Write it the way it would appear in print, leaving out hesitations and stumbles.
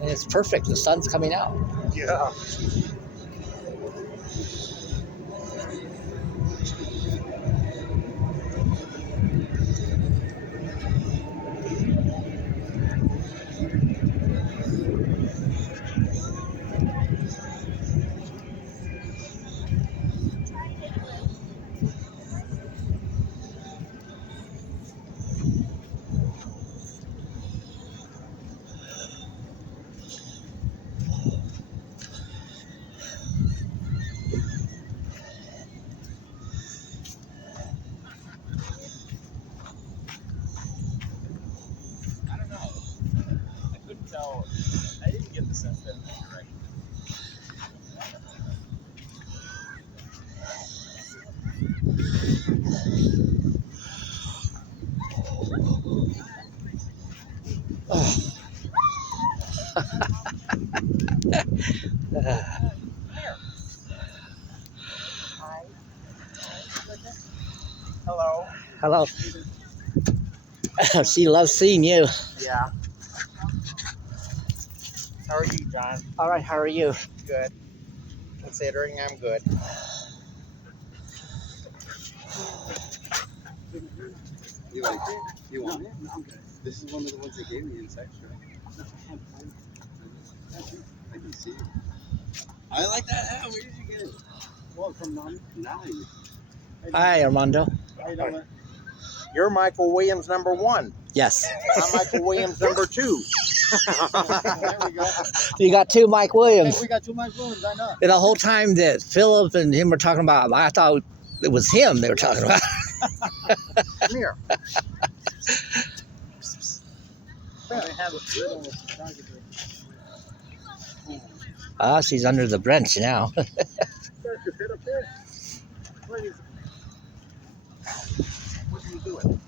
And it's perfect. The sun's coming out. Yeah. I don't know. I couldn't tell. I didn't get the sense that it was direct. Hello. Hello. She loves seeing you. Yeah. How are you, John? All right, how are you? Good. Considering I'm good. You like it? You want it? No, I'm good. This is one of the ones they gave me in extra. I can see it. I like that hat. Where did you get it? Well, from Nine. Hi, Armando. I don't know. You're Michael Williams #1. Yes. I'm Michael Williams #2. There we go. You got two Mike Williams. Hey, we got two Mike Williams, I know. And the whole time that Philip and him were talking about, I thought it was him they were talking about. Come here. They have a little target. Ah, she's under the bench now. Sit up there. What are you doing?